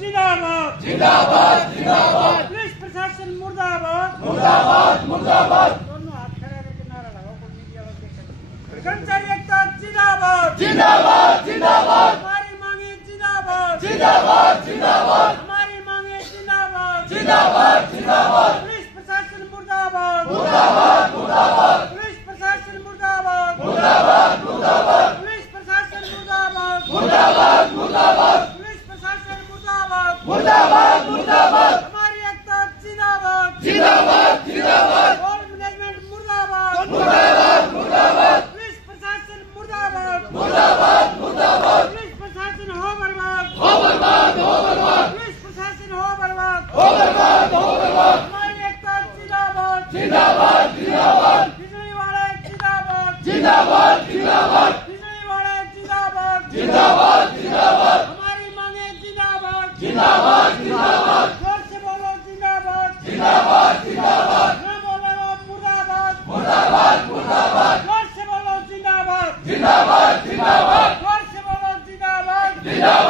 जिंदाबाद जिंदाबाद जिंदाबाद पुलिस प्रशासन मुर्दाबाद मुर्दाबाद मुर्दाबाद दोनों हाथ खड़ा करके नारा लगाओ कोई मीडिया वाले देख कर्मचारी एकता जिंदाबाद जिंदाबाद जिंदाबाद हमारी मांगे जिंदाबाद जिंदाबाद जिंदाबाद हमारी मांगे जिंदाबाद जिंदाबाद जिंदाबाद पुलिस प्रशासन मुर्दाबाद मुर्दाबाद मुर्दाबाद पुलिस प्रशासन मुर्दाबाद मुर्दाबाद मुर्दाबाद पुलिस प्रशासन मुर्दाबाद मुर्दाबाद मुर्दाबाद पुलिस प्रशासन मुर्दाबाद मुर्दाबाद मुर्दाबाद हमारी एकता जिंदाबाद जिंदाबाद जिंदाबाद ऑल मैनेजमेंट मुर्दाबाद मुर्दाबाद मुर्दाबाद पुलिस प्रशासन मुर्दाबाद मुर्दाबाद मुर्दाबाद पुलिस प्रशासन हो बर्बाद हो बर्बाद हो बर्बाद पुलिस प्रशासन हो बर्बाद हो बर्बाद हो बर्बाद हमारी एकता जिंदाबाद जिंदाबाद जिंदाबाद बिजली वाले जिंदाबाद जिंदाबाद जिंदाबाद बिजली वाले जिंदाबाद जिंदाबाद जिंदाबाद हमारी मांगे जिंदाबाद जिंदाबाद जिंदाबाद जोर से बोलो जिंदाबाद जिंदाबाद जिंदाबाद न बोलो मुर्दाबाद मुर्दाबाद मुर्दाबाद जोर से बोलो जिंदाबाद जिंदाबाद जिंदाबाद जोर से बोलो जिंदाबाद जिंदाबाद